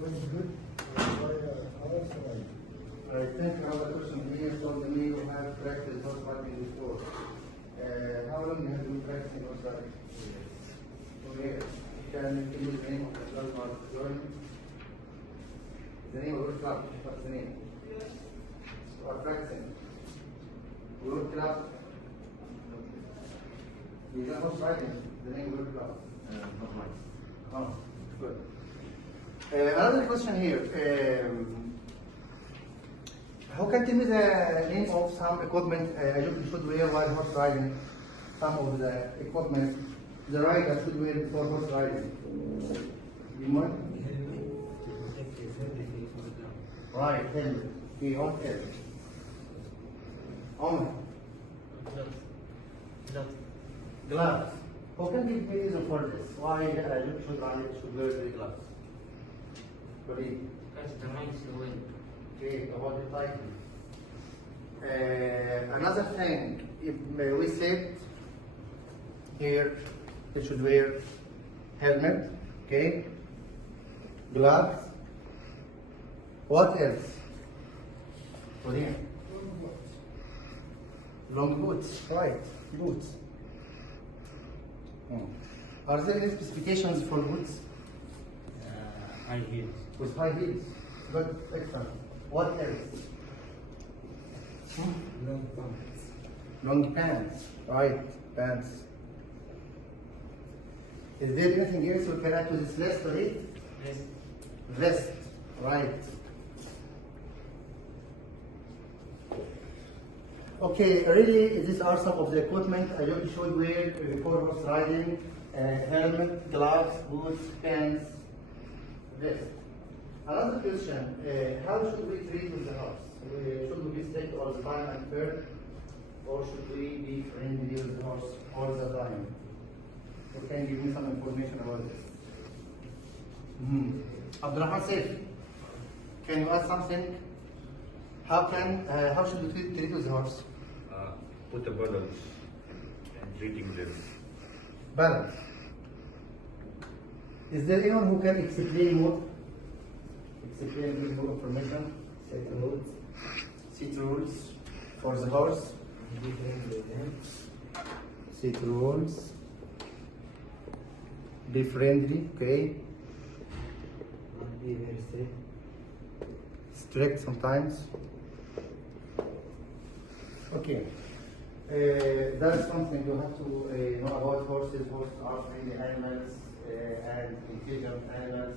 good. I think another question here told me you have practiced horse riding before. How long have you been practicing horse riding? Okay. Can you give me the name of the club you are joining? The name of your club, what's the name? You are practicing. Your club? Is that horse riding? The name of your club? Not mine. Oh, good. Another question here. How can you tell me the name of some equipment you should wear while horse riding? Some of the equipment the rider should wear before horse riding. You mind? Right, helmet. Okay, what else? Omar. Gloves. Who can give me reason for this? Why you should wear the gloves? Because the rain is going. Okay, about the tightness. Another thing, if we said here, you should wear helmet, okay, gloves. What else? What here? Long boots, right? Boots. Are there any specifications for boots? High heels. With high heels. Good, excellent. What else? Long pants. Long pants. Right, pants. Is there anything else we can add to this list? Right? Yes. Vest. Right. Okay, really, these are some of the equipment I should wear before horse riding: helmet, gloves, boots, pants, vest. Another question: how should we treat with the horse? Should we be strict all the time and fair, or should we be friendly with the horse all the time? You can give me some information about this. Abdurrahman Saif, can you add something? How should we treat with the horse? Put a balance and treating them. Balance. Is there anyone who can explain more? Explain, give more information. Set rules. Set rules for the horse. Be friendly with them. Set rules. Be friendly, okay. Not be very strict. Strict sometimes. Okay. That's something you have to know about horses. Horses are friendly animals and intelligent animals.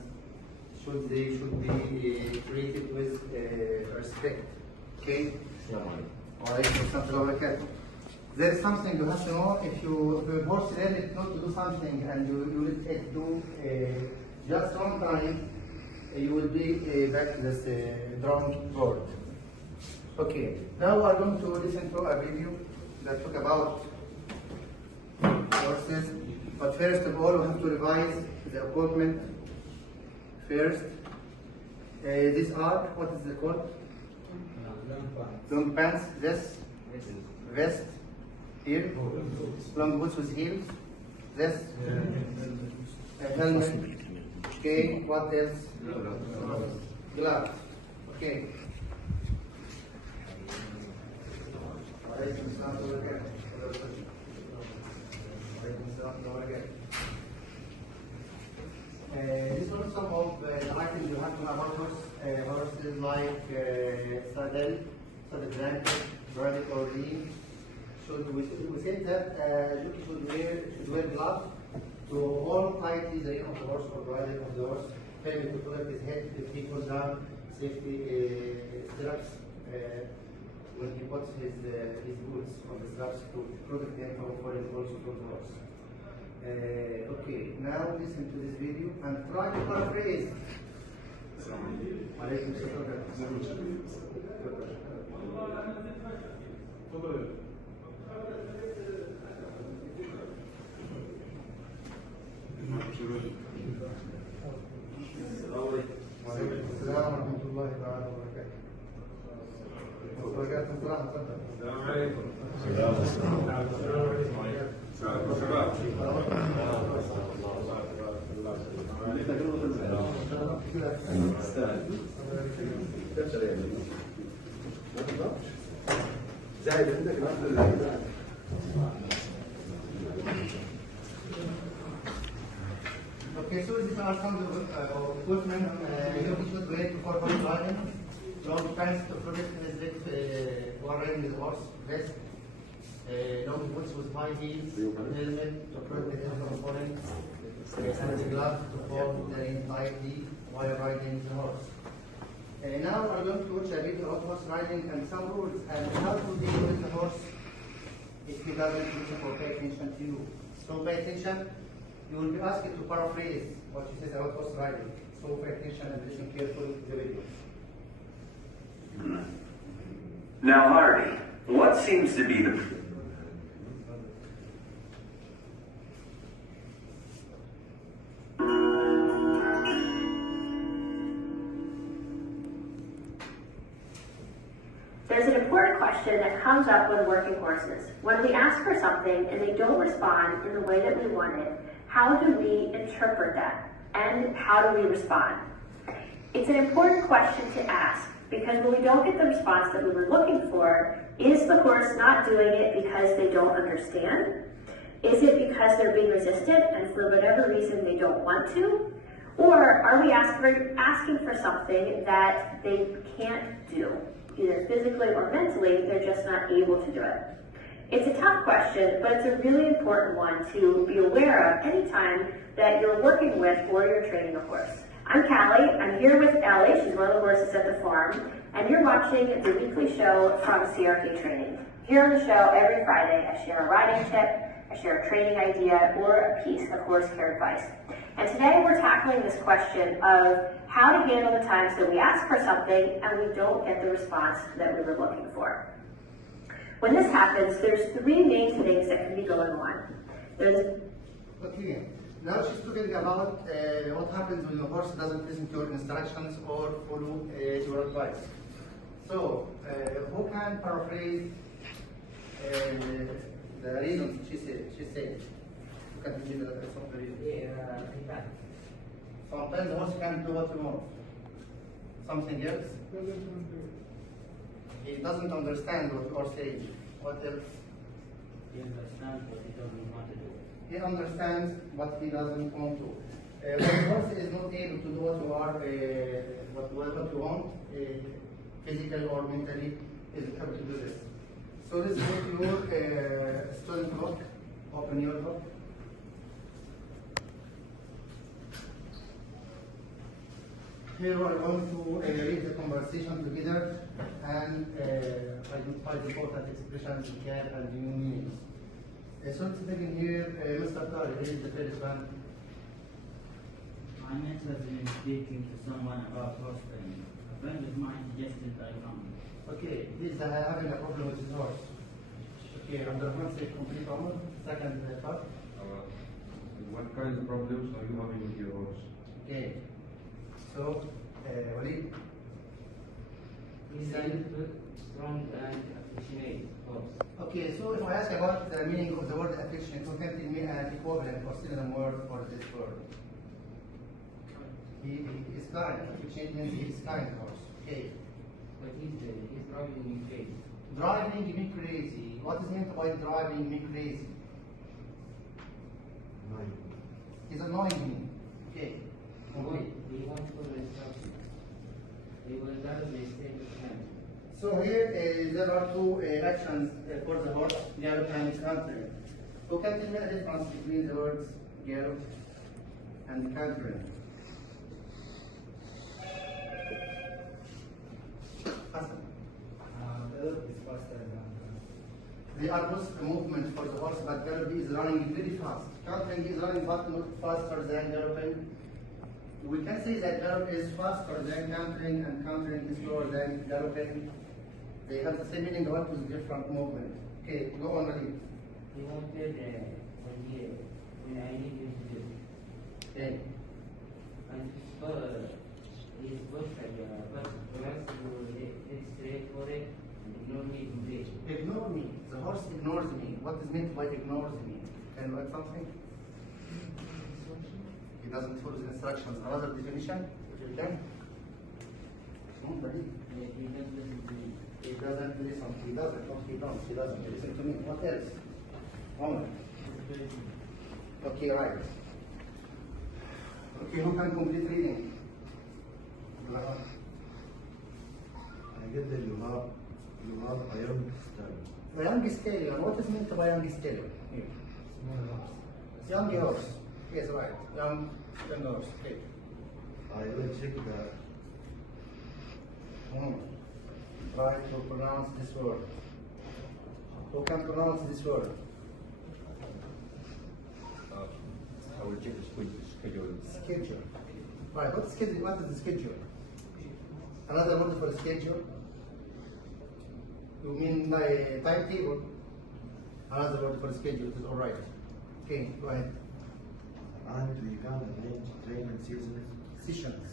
They should be treated with respect. Okay? There is something you have to know. If your horse learns not to do something and you let it do just one time, you will be back to this drawing board. Okay, now we are going to listen to a video that talk about horses. But first of all, we have to revise the equipment first. These are, what is the code? Long pants. Long pants, this, vest, here, long boots with heels, this, helmet, okay, what else? Gloves, okay. This one is some of the items you have to know about horses like saddle blanket, bridle or lean. We said that you should wear gloves to hold tightly the rein of the horse or bridle of the horse, helmet to protect his head if he falls down, safety straps when he puts his boots on the straps to protect him from falling also from the horse. Okay, now listen to this video and try to paraphrase. Alaykum السلام ورحمة الله تعالى وبركاته. السلام عليكم. شباب زائد عندك نفس Okay, so these are some of the equipment which was great for horse riding. Long pants to protect the while riding the horse, vest, long boots with high heels, helmet to protect the head from falling, and the gloves to hold the rein tightly while riding the horse. Now we're going to watch a video of horse riding and some rules and how to deal with the horse if he doesn't listen or pay attention to you. So pay attention. You will be asked to paraphrase what you said about horse riding. So pay attention and listen carefully to the video. Now, Hardy, what seems to be the There's an important question that comes up when working horses. When we ask for something and they don't respond in the way that we want it, how do we interpret that? And how do we respond? It's an important question to ask because when we don't get the response that we were looking for, is the horse not doing it because they don't understand? Is it because they're being resistant and for whatever reason they don't want to? Or are we asking for something that they can't do? Either physically or mentally, they're just not able to do it. It's a tough question, but it's a really important one to be aware of anytime that you're working with or you're training a horse. I'm Callie, I'm here with Ellie, she's one of the horses at the farm, and you're watching the weekly show from CRK Training. Here on the show, every Friday, I share a riding tip, I share a training idea, or a piece of horse care advice. And today we're tackling this question of how to handle the times that we ask for something and we don't get the response that we were looking for. When this happens, there's three main things that can be going on. Okay, now she's talking about what happens when the horse doesn't listen to your instructions or follow your advice. So, who can paraphrase the reasons she said? Who can give me some of the reasons? Sometimes the horse can't do what you want. Something else? He doesn't understand what you are saying. What else? He understands what he doesn't want to do. He understands what he doesn't want to. When the horse is not able to do what you are, what you want, physically or mentally, is able to do this. So this is what your student book. Open your book. Here we are going to read the conversation together and identify the important expressions we can and new meanings. So let's begin here. Mr. Tari, here is the first one. I'm interested in speaking to someone about horse training. A friend of mine suggested I come. Okay, he's having a problem with his horse. Okay, under one say complete Omar. Second part. What kind of problems are you having with your horse? Okay. So, Walid. He's a little strong and affectionate horse. Okay, so if I ask about the meaning of the word affectionate, you can tell me an equivalent or synonym word for this word. He is kind. Affectionate means he is kind horse. Okay. But he's driving me crazy. Driving me crazy. What is meant by driving me crazy? He's annoying me. Okay. Complete. He wants to follow instructions. He will rather stay with him. So here there are two actions for the horse, gallop and cantering. Who can tell me the difference between the words gallop and cantering? Hassan. Gallop is faster than They are both movements for the horse, but gallop is running very fast. Cantering is running but not faster than galloping. We can say that gallop is faster than cantering and cantering is slower than galloping. They have the same meaning, but with different movement. Okay, go on, Raheem. He wanted when I need him to do. Okay. And he's perfect, but for us to head straight for it and ignore me completely. Ignore me. The horse ignores me. What is meant by ignores me? Can you add something? He doesn't follow the instructions. Another definition, if you can. Somebody. He does listen to me. He doesn't listen. He doesn't. Not he don't. He doesn't listen to me. What else? Mohamed. Okay, right. Okay, who can complete reading? I get that you have a young style. A young stallion. What is meant by young stallion? Young horse. Yes, right. Young horse. Okay. I will check that. Try to pronounce this word. Who can pronounce this word? I will check the schedule. Schedule. Right, what schedule? What is the schedule? Another word for schedule? You mean by timetable? Another word for schedule is all right. Okay, go ahead. And we can arrange training seasons, Sessions.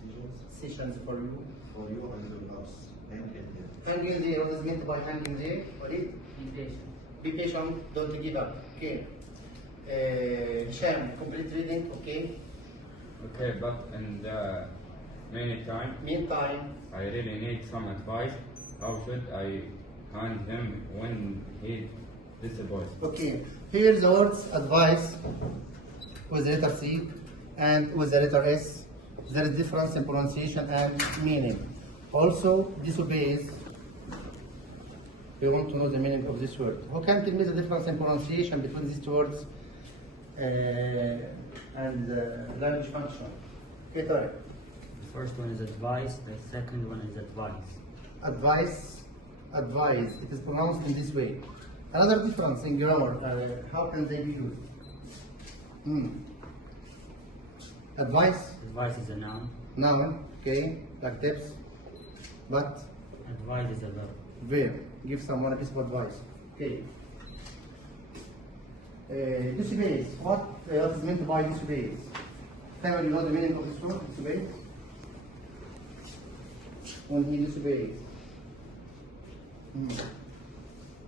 seasons Sessions for you. for you and your loves. And in here. Hanging there, what is meant by hanging there? What is? Be patient. Be patient, don't give up. Okay. Sham, complete reading, okay. Okay, but in the meantime, Meantime, I really need some advice. How should I hand him when he disappoints? okay. Here's the words advice with the letter C and with the letter S. There is difference in pronunciation and meaning. Also, disobeys. We want to know the meaning of this word. Who can tell me the difference in pronunciation between these two words and the language function? Okay, Tarek. The first one is advice, the second one is advice. Advice, advise. It is pronounced in this way. Another difference in grammar. How can they be used? Advice, Advice is a noun, noun, okay, like tips. But advice is a verb. verb, give someone a piece of advice. Okay. Disobeys. What is meant by disobeys? Can you know the meaning of this word? Disobeys. When he disobeys.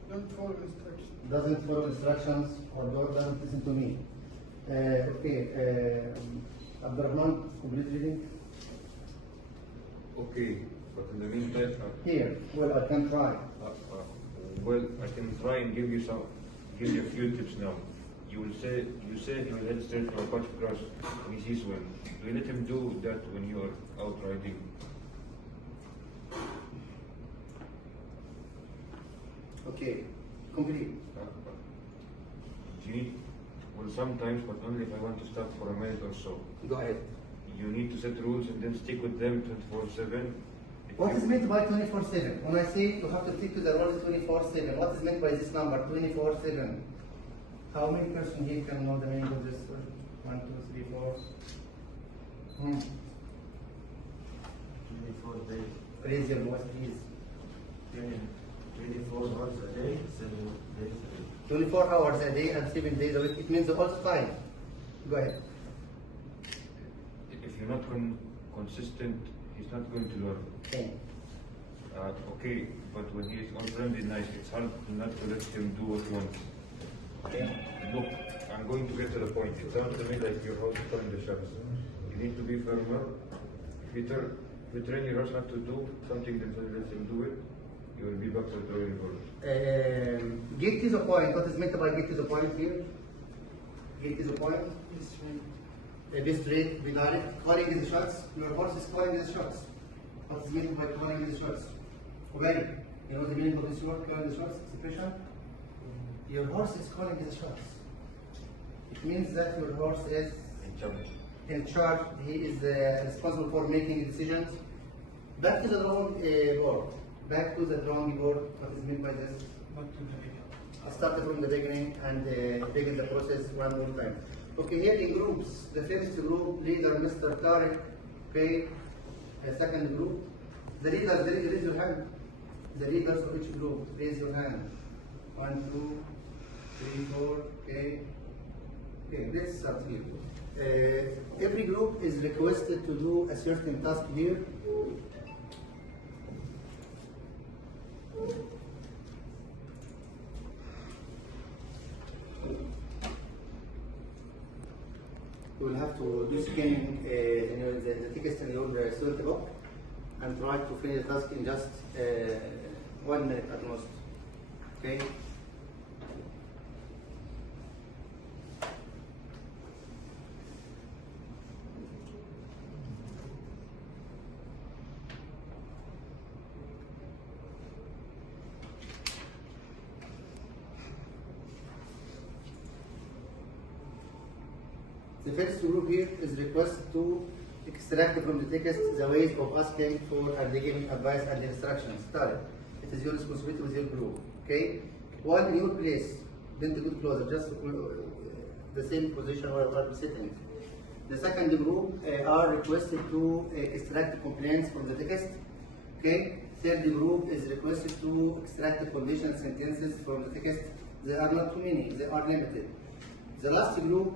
Don't follow instructions. Doesn't follow instructions or doesn't listen to me. Okay. Abdurrahman, complete reading. Okay, but in the meantime, Here. Well, I can try. well, I can try and give you a few tips now. You say he will head straight for a patch of grass when he sees one. Do you let him do that when you are out riding? Okay. Complete. You need, well, sometimes, but only if I want to stop for a minute or so. Go ahead. You need to set rules and then stick with them 24/7. What is meant by 24/7? When I say you have to stick to the rules 24/7, what is meant by this number 24/7? How many persons here can know the meaning of this word? 1, 2, 3, 4. 24 days. Raise your voice, please. 24 hours a day, 7 days a week. 24 hours a day and 7 days a week. It means all the time. Go ahead. If you're not consistent, he's not going to learn. Okay. Okay, but when he is on Sunday night, it's hard not to let him do what he wants. Look, I'm going to get to the point. It sounds to me like your house is calling the shots. You need to be firmer. If you train your horse not to do something, then let him do it. You will be back to the drawing board. Get to the point. What is meant by get to the point here? Get to the point. Be straight, be direct. Calling the shots. Your horse is calling the shots. What is meant by calling the shots? Okay. You know the meaning of this word, calling the shots? Expression? Your horse is calling the shots. It means that your horse is in charge. He is responsible for making decisions. Back to the drawing board. Back to the drawing board. What is meant by this? I started from the beginning and begin the process one more time. Okay, here in groups. The first group leader, Mr. Tariq. Okay. Second group. The leaders, raise your hand. The leaders of each group, raise your hand. 1, 2, 3, 4. Okay. Okay, let's start here. Every group is requested to do a certain task here. You will have to do scanning the text in your student book. and try to finish the task in just 1 minute at most. Okay? The first group here is request to extract from the text the ways of asking for and giving advice and instructions. Start. It is your responsibility with your group. Okay? While in your place, bend a good closer, just the same position where you are sitting. The second group are requested to extract complaints from the text. Okay? Third group is requested to extract the conditional sentences from the text. They are not too many, they are limited. The last group,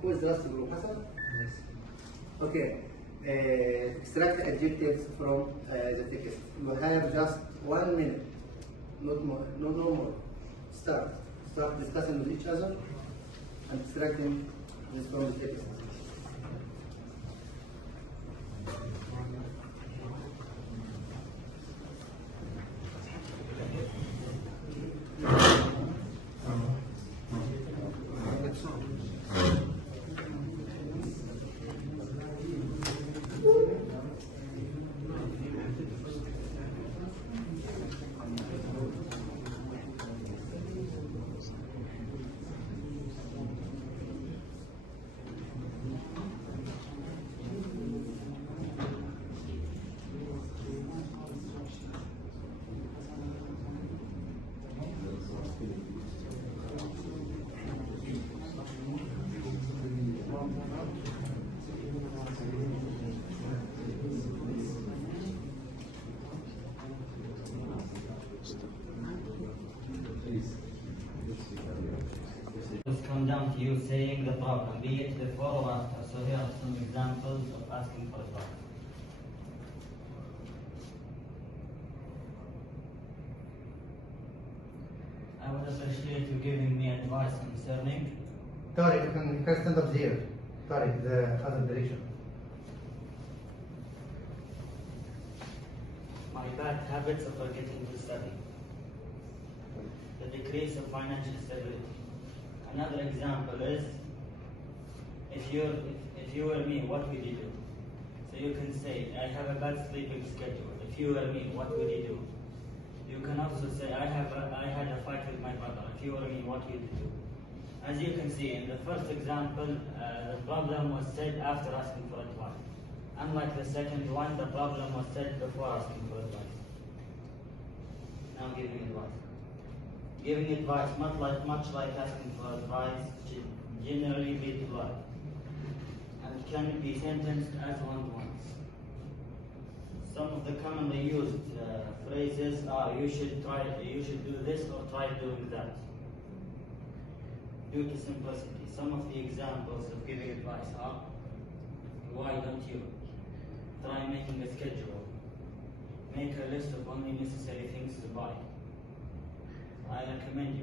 who is the last group? Hassan? Yes. Okay. Extract adjectives from the text. You have just 1 minute, not more, no more. Start discussing with each other and extracting this from the text. It's come down to you saying the problem, be it before or after. So here are some examples of asking for advice. I would appreciate you giving me advice concerning. Tariq, you can stand up here. Tariq, the other direction. My bad habits of forgetting to study. The decrease of financial stability. Another example is, if you were me, what would you do? So you can say, I have a bad sleeping schedule. If you were me, what would you do? You can also say, I had a fight with my brother. If you were me, what would you do? As you can see, in the first example, the problem was said after asking for advice. Unlike the second one, the problem was said before asking for advice. Now giving advice. Giving advice, much like asking for advice, should generally be polite and can be sentenced as one wants. Some of the commonly used phrases are you should do this or try doing that. Due to simplicity, some of the examples of giving advice are, why don't you? Try making a schedule. Make a list of only necessary things to buy. I recommend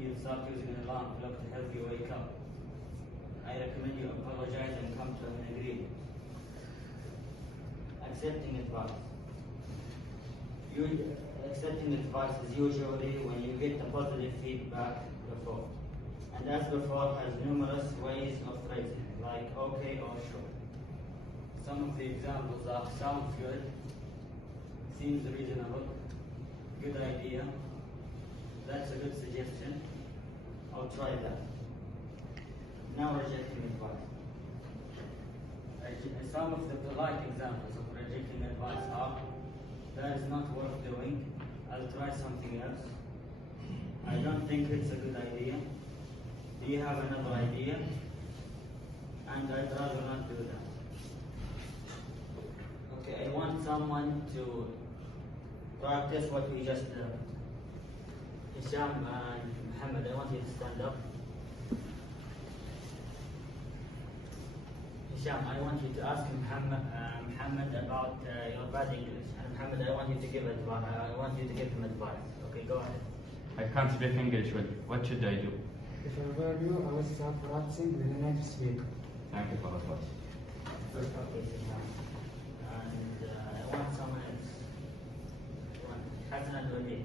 you start using an alarm clock to help you wake up. I recommend you apologize and come to an agreement. Accepting advice. Accepting advice is usually when you get the positive feedback before. And as before has numerous ways of phrasing, like okay or sure. Some of the examples are sounds good, seems reasonable, good idea, that's a good suggestion, I'll try that. Now rejecting advice. Some of the polite examples of rejecting advice are, that is not worth doing, I'll try something else. I don't think it's a good idea. Do you have another idea? And I'd rather not do that. Okay, I want someone to practice what we just did. Hisham and Mohamed, I want you to stand up. Hisham, I want you to ask Mohamed about your bad English. And Mohamed, I want you to give advice. I want you to give him advice. Okay, go ahead. I can't speak English well. What should I do? If I were you, I would start practicing with a native speaker. Thank you for advice. Okay, Hisham. and I want someone else. I want Hassan and Walid.